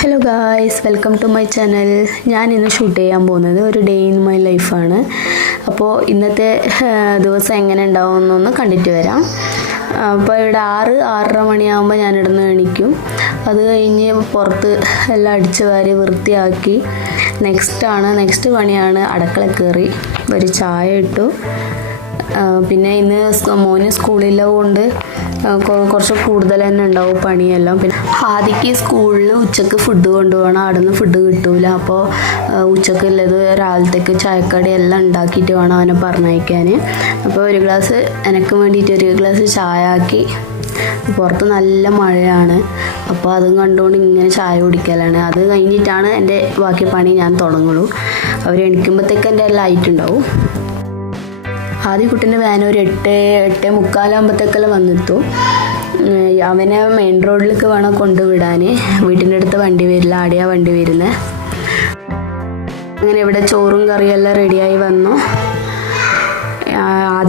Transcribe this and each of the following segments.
Hello guys, welcome to my channel. ഞാൻ ഇന്ന് shoot ചെയ്യാൻ പോകുന്നത് ഒരു ഡേ ഇൻ മൈ ലൈഫാണ്. അപ്പോൾ ഇന്നത്തെ ദിവസം എങ്ങനെ ഉണ്ടാവുമെന്നൊന്ന് കണ്ടിട്ട് വരാം. അപ്പോൾ ഇവിടെ 6-6:30 മണിയാകുമ്പോൾ ഞാനിവിടുന്ന് എണീക്കും. അത് കഴിഞ്ഞ് പുറത്ത് എല്ലാം അടിച്ച് വാരി വൃത്തിയാക്കി നെക്സ്റ്റ് പണിയാണ് അടുക്കള കയറി ഒരു ചായ ഇട്ടു. പിന്നെ ഇന്ന് മോന് സ്കൂളിലെ കൊണ്ട് കുറച്ച് കൂടുതൽ തന്നെ ഉണ്ടാവും പണിയെല്ലാം. പിന്നെ ആദ്യക്ക് സ്കൂളിൽ ഉച്ചക്ക് ഫുഡ് കൊണ്ടുപോകണം, അവിടെ നിന്ന് ഫുഡ് കിട്ടൂല. അപ്പോൾ ഉച്ചക്കുള്ളത് രാവിലത്തേക്ക് ചായക്കടി എല്ലാം ഉണ്ടാക്കിയിട്ട് വേണം അവനെ പറഞ്ഞയക്കാൻ. അപ്പോൾ എനിക്ക് വേണ്ടിയിട്ട് ഒരു ഗ്ലാസ് ചായ ആക്കി. പുറത്ത് നല്ല മഴയാണ്, അപ്പോൾ അതും കണ്ടുകൊണ്ട് ഇങ്ങനെ ചായ കുടിക്കലാണ്. അത് കഴിഞ്ഞിട്ടാണ് എൻ്റെ ബാക്കി പണി ഞാൻ തുടങ്ങുള്ളൂ. അവർ എണിക്കുമ്പോഴത്തേക്ക് എൻ്റെ എല്ലാം ആയിട്ടുണ്ടാവും. കുട്ടീൻ്റെ വാൻ ഒരു 8-8:45 വന്നെത്തും. അവനെ മെയിൻ റോഡിലേക്ക് വേണം കൊണ്ടുവിടാൻ. വീട്ടിൻ്റെ അടുത്ത് വണ്ടി വരില്ല, ആടെയാ വണ്ടി വരുന്നത്. അങ്ങനെ ഇവിടെ ചോറും കറിയെല്ലാം റെഡിയായി വന്നു.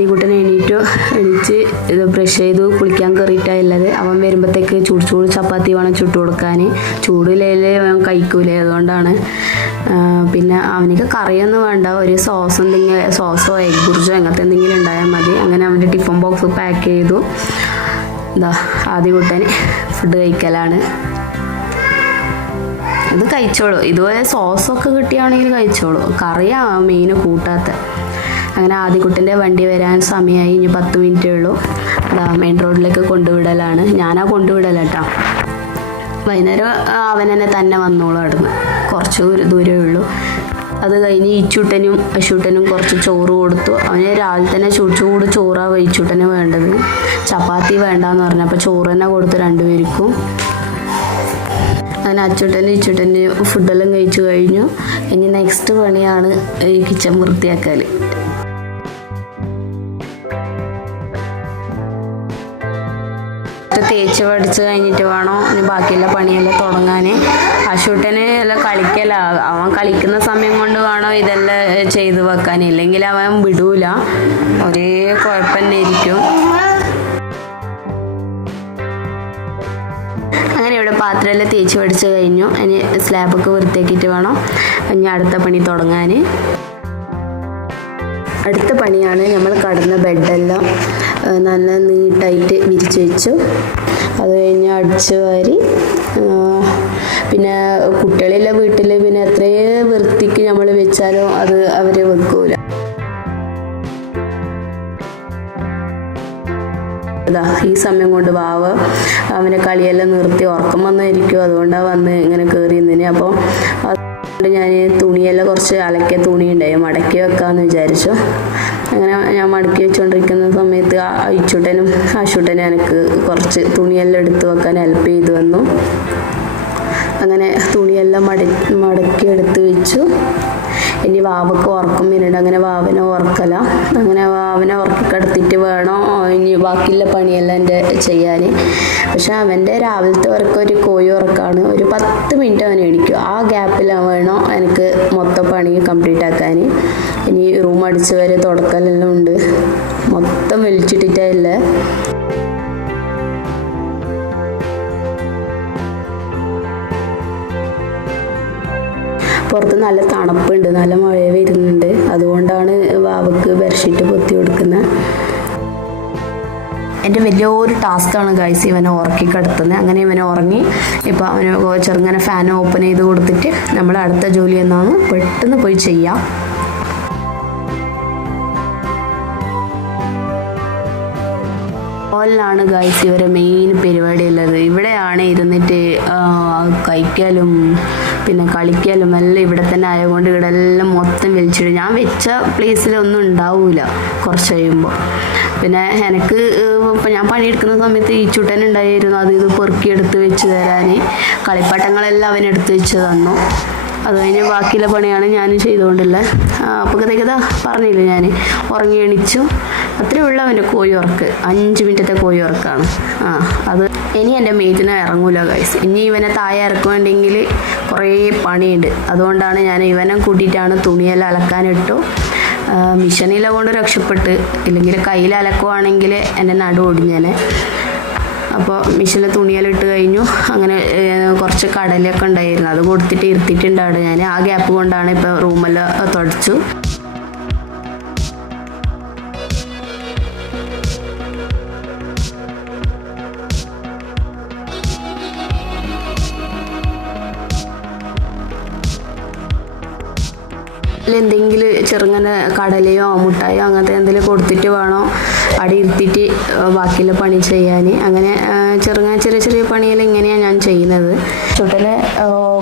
കുട്ടനെ എണീച്ച് ഇത് ബ്രഷ് ചെയ്തു കുളിക്കാൻ കയറിയിട്ടാണുള്ളത്. അവൻ വരുമ്പോഴത്തേക്ക് ചൂട് ചപ്പാത്തി വേണം ചുട്ടു കൊടുക്കാൻ. ചൂടിലേ അവൻ കഴിക്കൂലേ, അതുകൊണ്ടാണ്. പിന്നെ അവനിക്ക് കറിയൊന്നും വേണ്ട, ഒരു സോസോ എഗ് ബുർജോ അങ്ങനത്തെ എന്തെങ്കിലും ഉണ്ടായാൽ മതി. അങ്ങനെ അവൻ്റെ ടിഫിൻ ബോക്സ് പാക്ക് ചെയ്തു. കുട്ടന് ഫുഡ് കഴിക്കലാണ്. ഇത് കഴിച്ചോളൂ, ഇതുപോലെ സോസൊക്കെ കിട്ടിയാണെങ്കിൽ കഴിച്ചോളൂ. കറിയാണ് മെയിൻ കൂട്ടാത്ത. അങ്ങനെ കുട്ടൻ്റെ വണ്ടി വരാൻ സമയമായി. ഇനി 10 മിനിറ്റേ ഉള്ളൂ. മെയിൻ റോഡിലേക്ക് കൊണ്ടുവിടലാണ്. ഞാനാ കൊണ്ടുവിടല കേട്ടോ. വൈകുന്നേരം അവൻ തന്നെ വന്നോളൂ. അവിടുന്ന് കുറച്ച് ദൂരമേ ഉള്ളൂ. അത് കഴിഞ്ഞ് അശൂട്ടനും കുറച്ച് ചോറ് കൊടുത്തു. അവന് രാവിലെ തന്നെ ചൂട് ചോറാണ് ഇച്ചൂട്ടന് വേണ്ടത്. ചപ്പാത്തി വേണ്ടാന്ന് പറഞ്ഞു. അപ്പോൾ ചോറ് തന്നെ കൊടുത്തു രണ്ടുപേർക്കും. അങ്ങനെ ഇച്ചൂട്ടന് ഫുഡെല്ലാം കഴിച്ചു കഴിഞ്ഞു. ഇനി നെക്സ്റ്റ് പണിയാണ് ഈ കിച്ചൺ വൃത്തിയാക്കൽ. തേച്ച് പഠിച്ച് കഴിഞ്ഞിട്ട് വേണം ഇനി ബാക്കിയുള്ള പണിയെല്ലാം തുടങ്ങാൻ. അശൂട്ടന് എല്ലാം അവൻ കളിക്കുന്ന സമയം കൊണ്ട് വേണം ഇതെല്ലാം ചെയ്ത് വെക്കാൻ. ഇല്ലെങ്കിൽ അവൻ വിടൂല, ഒരേ കുഴപ്പം തന്നെ ഇരിക്കും. അങ്ങനെ ഇവിടെ പാത്രമെല്ലാം തേച്ച് പഠിച്ച് കഴിഞ്ഞു. ഇനി സ്ലാബൊക്കെ വൃത്തിയാക്കിയിട്ട് വേണം ഇനി അടുത്ത പണി തുടങ്ങാൻ. അടുത്ത പണിയാണ് നമ്മൾ കടന്ന ബെഡെല്ലാം നല്ല നീട്ടായിട്ട് വിരിച്ച് വെച്ചു. അത് കഴിഞ്ഞ് അടിച്ച് വാരി. പിന്നെ കുട്ടികളുള്ള വീട്ടിൽ പിന്നെ എത്രയേ വൃത്തിക്ക് നമ്മൾ വെച്ചാലും അത് അവർ വെക്കൂല. ഈ സമയം കൊണ്ട് അവനെ കളിയെല്ലാം നിർത്തി ഉറക്കം വന്നായിരിക്കും. അതുകൊണ്ടാണ് വന്ന് ഇങ്ങനെ കയറി നിന്നിന്. അപ്പോൾ ഞാൻ തുണിയെല്ലാം കുറച്ച് അലക്കിയ തുണി ഉണ്ടായി, മടക്കി വെക്കാമെന്ന് വിചാരിച്ചു. അങ്ങനെ ഞാൻ മടക്കി വെച്ചുകൊണ്ടിരിക്കുന്ന സമയത്ത് അശൂട്ടനും എനിക്ക് കുറച്ച് തുണിയെല്ലാം എടുത്ത് വെക്കാൻ ഹെൽപ്പ് ചെയ്തു വന്നു. അങ്ങനെ തുണിയെല്ലാം മടക്കി എടുത്ത് വെച്ചു. ഇനി വാവക്ക് ഉറക്കം വരുന്നുണ്ട്. അങ്ങനെ വാവനെ ഉറക്കല. അങ്ങനെ വാവനെ ഉറക്കിക്കിടത്തിയിട്ട് വേണം ഇനി ബാക്കിയുള്ള പണിയെല്ലാം എൻ്റെ ചെയ്യാൻ. പക്ഷെ അവൻ്റെ രാവിലത്തെ ഒരു കോഴി ഉറക്കമാണ്. ഒരു 10 മിനിറ്റ് അവൻ എണീക്കും. ആ ഗ്യാപ്പിൽ വേണം എനിക്ക് മൊത്തം പണി കംപ്ലീറ്റ് ആക്കാൻ. ഇനി റൂം അടിച്ച് വരെ തുടക്കലെല്ലാം ഉണ്ട്. മൊത്തം വലിച്ചിട്ടിട്ടല്ലേ. പുറത്ത് നല്ല തണുപ്പുണ്ട്, നല്ല മഴ വരുന്നുണ്ട്. അതുകൊണ്ടാണ് വാവക്ക് ബെഡ്ഷീറ്റ് പൊത്തി കൊടുക്കുന്നത്. എൻ്റെ വലിയൊരു ടാസ്ക്കാണ് ഗൈസ് ഇവനെ ഉറക്കി കിടത്തുന്നത്. അങ്ങനെ ഇവനെ ഉറങ്ങി. ഇപ്പോൾ അവന് ചെറുങ്ങനെ ഫാൻ ഓപ്പൺ ചെയ്ത് കൊടുത്തിട്ട് നമ്മൾ അടുത്ത ജോലി എന്നാണ് പെട്ടെന്ന് പോയി ചെയ്യാം. ഹോളിലാണ് ഗൈസ് ഇവരെ മെയിൻ പരിപാടി ഉള്ളത്. ഇവിടെയാണ് ഇരുന്നിട്ട് കഴിക്കലും പിന്നെ കളിക്കലും എല്ലാം ഇവിടെ തന്നെ ആയതുകൊണ്ട് ഇവിടെ എല്ലാം മൊത്തം വലിച്ചിടും. ഞാൻ വെച്ച പ്ലേസിലൊന്നും ഉണ്ടാവില്ല കുറച്ച് കഴിയുമ്പോൾ. പിന്നെ എനിക്ക് ഇപ്പം ഞാൻ പണിയെടുക്കുന്ന സമയത്ത് ചുട്ടൻ ഉണ്ടായിരുന്നു. അത് ഇത് പെറുക്കിയെടുത്ത് വെച്ച് തരാൻ. കളിപ്പാട്ടങ്ങളെല്ലാം അവനെടുത്ത് വെച്ച് തന്നു. അത് കഴിഞ്ഞ് ബാക്കിയുള്ള പണിയാണ് ഞാൻ ചെയ്തുകൊണ്ടുള്ളത്. അപ്പോഴത്തേക്കതാ പറഞ്ഞില്ല, ഞാൻ ഉറങ്ങി എണിച്ചു. അത്രേ ഉള്ള അവൻ്റെ കോഴി ഉറക്ക്. 5 മിനിറ്റത്തെ കോഴി ഉറക്കാണ്. അത് ഇനി എൻ്റെ മേറ്റിനെ ഇറങ്ങൂല ഗൈസ്. ഇനി ഇവനെ താഴെ ഇറക്കുന്നുണ്ടെങ്കിൽ കുറേ പണിയുണ്ട്. അതുകൊണ്ടാണ് ഞാൻ ഇവനെ കൂട്ടിയിട്ടാണ് തുണിയെല്ലാം അലക്കാനിട്ടു. മിഷനിലെ കൊണ്ട് രക്ഷപ്പെട്ട്. ഇല്ലെങ്കിൽ കയ്യിൽ അലക്കുവാണെങ്കിൽ എൻ്റെ നടു ഒടിഞ്ഞേനെ. അപ്പോൾ മെഷീനിൽ തുണിയെല്ലാം ഇട്ട് കഴിഞ്ഞു. അങ്ങനെ കുറച്ച് കടലൊക്കെ ഉണ്ടായിരുന്നു, അത് കൊടുത്തിട്ട് ഇരുത്തിയിട്ടുണ്ടാണ് ഞാൻ. ആ ഗ്യാപ്പ് കൊണ്ടാണ് ഇപ്പോൾ റൂമെല്ലാം തുടച്ചു. എന്തെങ്കിലും ചെറുങ്ങനെ കടലയോ മുട്ടായോ അങ്ങനത്തെ എന്തെങ്കിലും കൊടുത്തിട്ട് വേണം അവിടെ ഇരുത്തിയിട്ട് ബാക്കിയുള്ള പണി ചെയ്യാൻ. അങ്ങനെ ചെറുങ്ങനെ ചെറിയ ചെറിയ പണിയെല്ലാം ഇങ്ങനെയാണ് ഞാൻ ചെയ്യുന്നത്. ചുട്ടനെ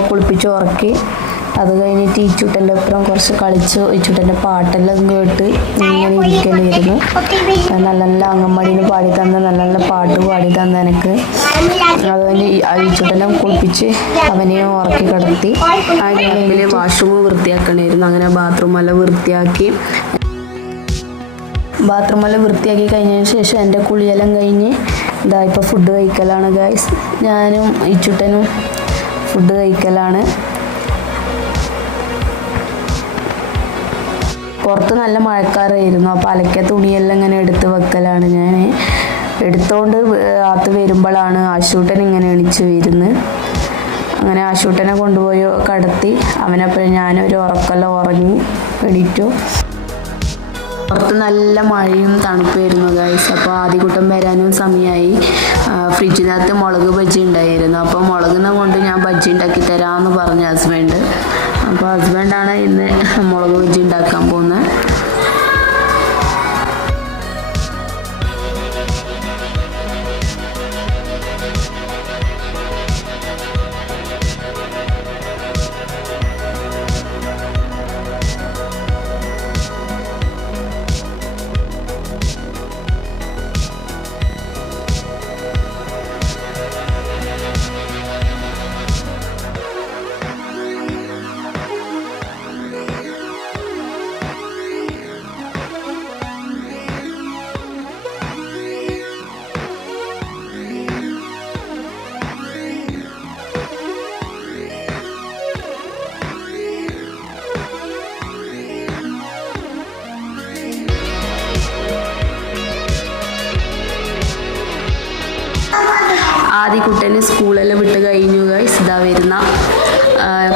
കുളിപ്പിച്ച് ഉറക്കി, അത് കഴിഞ്ഞിട്ട് ഈ ചുട്ടൻ്റെ ഒപ്പം കുറച്ച് കളിച്ചു. ഈ ചുട്ടൻ്റെ പാട്ടെല്ലാം കേട്ട് ഇങ്ങനെ ഇരിക്കലായിരുന്നു. നല്ല നല്ല അംഗൻവാടിയിൽ പാടി തന്ന നല്ല നല്ല പാട്ട് പാടി തന്ന എനിക്ക്. അത് കഴിഞ്ഞ് ഈ ചുട്ടനെ കുളിപ്പിച്ച് അവനെയും ഉറക്കി കിടത്തി. ആ ഗ്യാപ്പിൽ വാഷ്റൂം വൃത്തിയാക്കണമായിരുന്നു. അങ്ങനെ ബാത്റൂമെല്ലാം വൃത്തിയാക്കി കഴിഞ്ഞതിന് ശേഷം എൻ്റെ കുളിയെല്ലാം കഴിഞ്ഞ് ഇതാ ഇപ്പോൾ ഫുഡ് കഴിക്കലാണ് ഗൈസ്. ഞാനും ഈ ചുട്ടനും ഫുഡ് കഴിക്കലാണ്. പുറത്ത് നല്ല മഴക്കാറായിരുന്നു. അപ്പോൾ അലക്കിയ തുണിയെല്ലാം ഇങ്ങനെ എടുത്ത് വെക്കലാണ് ഞാൻ. എടുത്തോണ്ട് അകത്ത് വരുമ്പോഴാണ് ആശൂട്ടൻ ഇങ്ങനെ എണിച്ച് വരുന്നത്. അങ്ങനെ ആശൂട്ടനെ കൊണ്ടുപോയി കടത്തി അവനപ്പോൾ ഞാനൊരു ഉറക്കെല്ലാം ഉറങ്ങി എണീറ്റു. പുറത്ത് നല്ല മഴയും തണുപ്പായിരുന്നു ഗൈസ്. അപ്പോൾ ആദ്യകൂട്ടം വരാനും സമയമായി. ഫ്രിഡ്ജിനകത്ത് മുളക് ബജ്ജി ഉണ്ടായിരുന്നു. അപ്പോൾ മുളകിനെ കൊണ്ട് ഞാൻ ബജ്ജി ഉണ്ടാക്കി തരാമെന്ന് പറഞ്ഞു ഹസ്ബൻഡ്. അപ്പോൾ ഹസ്ബൻഡാണ് ഇന്ന് മുളക് ബജ്ജി ഉണ്ടാക്കാൻ പോകുന്നത്. ആദ്യകുട്ടന് സ്കൂളെല്ലാം വിട്ട് കഴിഞ്ഞു ഗൈസ്. ഇതാ വരുന്ന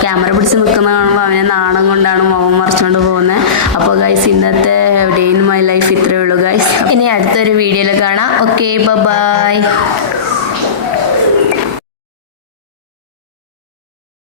ക്യാമറ പിടിച്ച് നിൽക്കുന്ന കാണുമ്പോൾ അവനെ നാണം കൊണ്ടാണ് മുഖം മറിച്ചുകൊണ്ട് പോകുന്നത്. അപ്പോൾ ഗൈസ് ഇന്നത്തെ ഡേ ഇൻ മൈ ലൈഫ് ഇത്രയേ ഉള്ളൂ ഗൈസ്. ഇനി അടുത്തൊരു വീഡിയോയിൽ കാണാം. Okay, by.